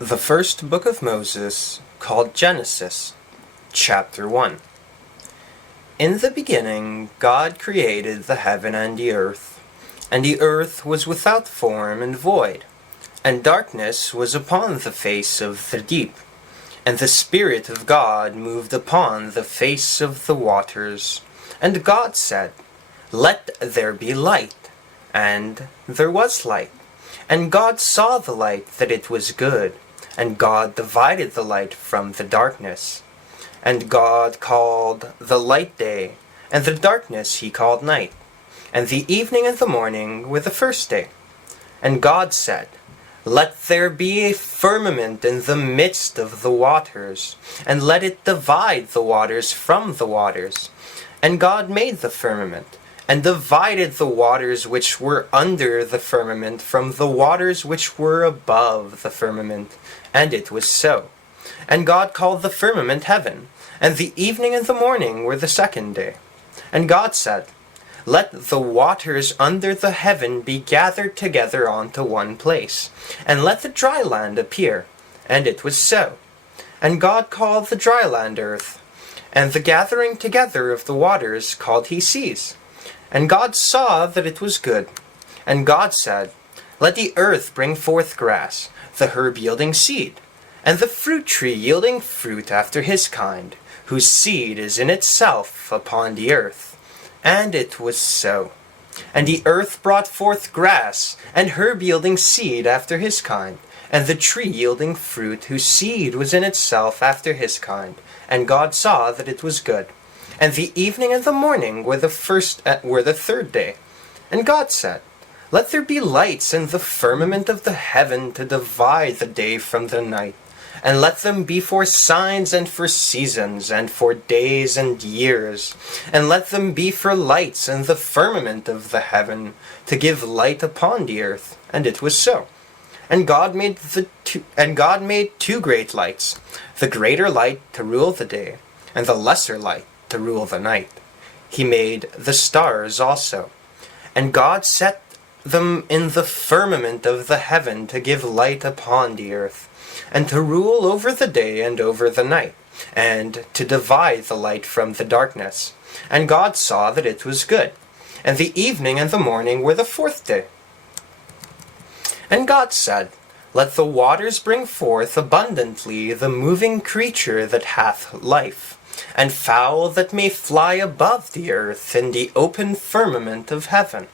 The first book of Moses, called Genesis, chapter 1. In the beginning God created the heaven and the earth was without form and void, and darkness was upon the face of the deep, and the Spirit of God moved upon the face of the waters. And God said, "Let there be light," and there was light. And God saw the light that it was good, and God divided the light from the darkness. And God called the light day, and the darkness he called night. And the evening and the morning were the first day. And God said, "Let there be a firmament in the midst of the waters, and let it divide the waters from the waters." And God made the firmament, and divided the waters which were under the firmament from the waters which were above the firmament. And it was so. And God called the firmament heaven, and the evening and the morning were the second day. And God said, "Let the waters under the heaven be gathered together onto one place, and let the dry land appear." And it was so. And God called the dry land earth, and the gathering together of the waters called he seas. And God saw that it was good. And God said, "Let the earth bring forth grass, the herb yielding seed, and the fruit tree yielding fruit after his kind, whose seed is in itself upon the earth." And it was so. And the earth brought forth grass, and herb yielding seed after his kind, and the tree yielding fruit, whose seed was in itself after his kind. And God saw that it was good. And the evening and the morning were the third day. And God said, "Let there be lights in the firmament of the heaven to divide the day from the night, and let them be for signs and for seasons and for days and years, and let them be for lights in the firmament of the heaven to give light upon the earth." And it was so. And God made two great lights, the greater light to rule the day, and the lesser light to rule the night. He made the stars also. And God set them in the firmament of the heaven to give light upon the earth, and to rule over the day and over the night, and to divide the light from the darkness. And God saw that it was good. And the evening and the morning were the fourth day. And God said, "Let the waters bring forth abundantly the moving creature that hath life, and fowl that may fly above the earth in the open firmament of heaven."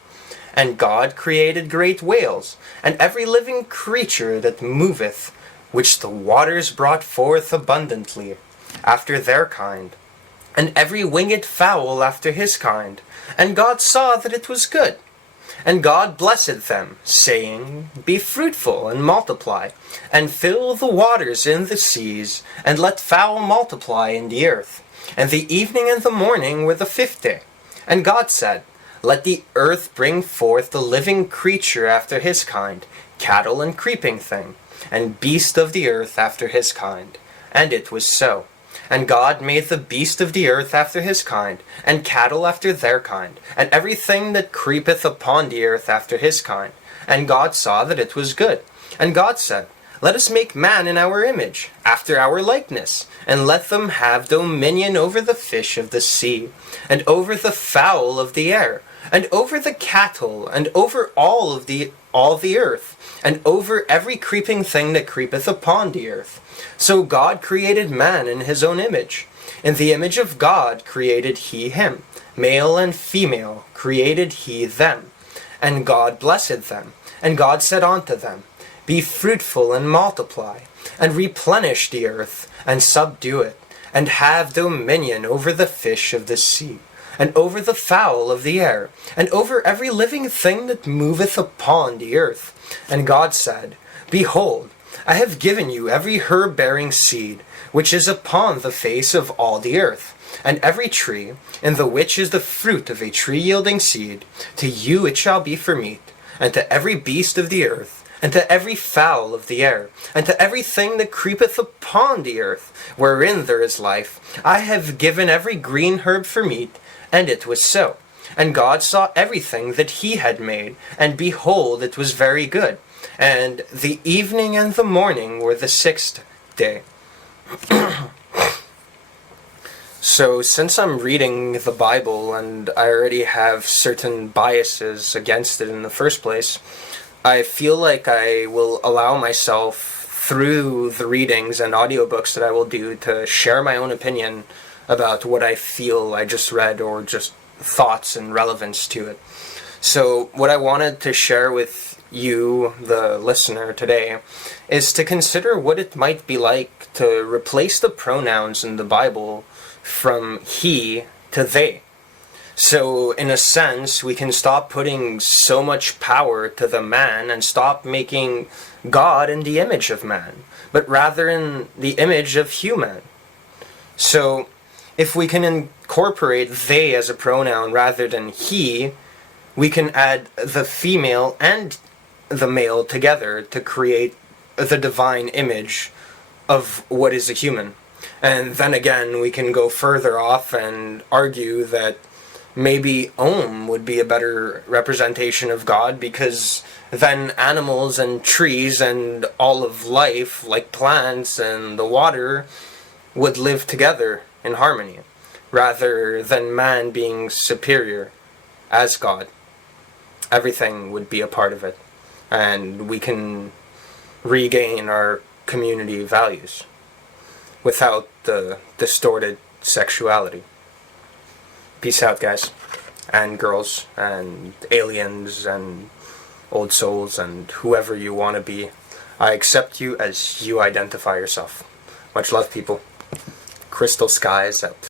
And God created great whales, and every living creature that moveth, which the waters brought forth abundantly, after their kind, and every winged fowl after his kind. And God saw that it was good. And God blessed them, saying, "Be fruitful and multiply, and fill the waters in the seas, and let fowl multiply in the earth." And the evening and the morning were the fifth day. And God said, "Let the earth bring forth the living creature after his kind, cattle and creeping thing, and beast of the earth after his kind." And it was so. And God made the beast of the earth after his kind, and cattle after their kind, and everything that creepeth upon the earth after his kind. And God saw that it was good. And God said, "Let us make man in our image, after our likeness, and let them have dominion over the fish of the sea, and over the fowl of the air, and over the cattle, and over all the earth, and over every creeping thing that creepeth upon the earth." So God created man in his own image. In the image of God created he him. Male and female created he them. And God blessed them. And God said unto them, "Be fruitful and multiply, and replenish the earth, and subdue it, and have dominion over the fish of the sea, and over the fowl of the air, and over every living thing that moveth upon the earth." And God said, "Behold, I have given you every herb-bearing seed, which is upon the face of all the earth, and every tree, in the which is the fruit of a tree yielding seed, to you it shall be for meat, and to every beast of the earth, and to every fowl of the air, and to everything that creepeth upon the earth, wherein there is life, I have given every green herb for meat." And it was so. And God saw everything that he had made, and behold, it was very good. and the evening and the morning were the sixth day. So since I'm reading the Bible and I already have certain biases against it in the first place, I feel like I will allow myself through the readings and audiobooks that I will do to share my own opinion about what I feel I just read, or just thoughts and relevance to it. So what I wanted to share with you, the listener, today is to consider what it might be like to replace the pronouns in the Bible from he to they. So in a sense, we can stop putting so much power to the man and stop making God in the image of man, but rather in the image of human. So if we can incorporate they as a pronoun rather than he, we can add the female and the male together to create the divine image of what is a human. And then again, we can go further off and argue that maybe Om would be a better representation of God, because then animals and trees and all of life, like plants and the water, would live together in harmony, rather than man being superior as God. Everything would be a part of it, and we can regain our community values without the distorted sexuality. Peace out, guys, and girls, and aliens, and old souls, and whoever you want to be. I accept you as you identify yourself. Much love, people. Crystal Skies out.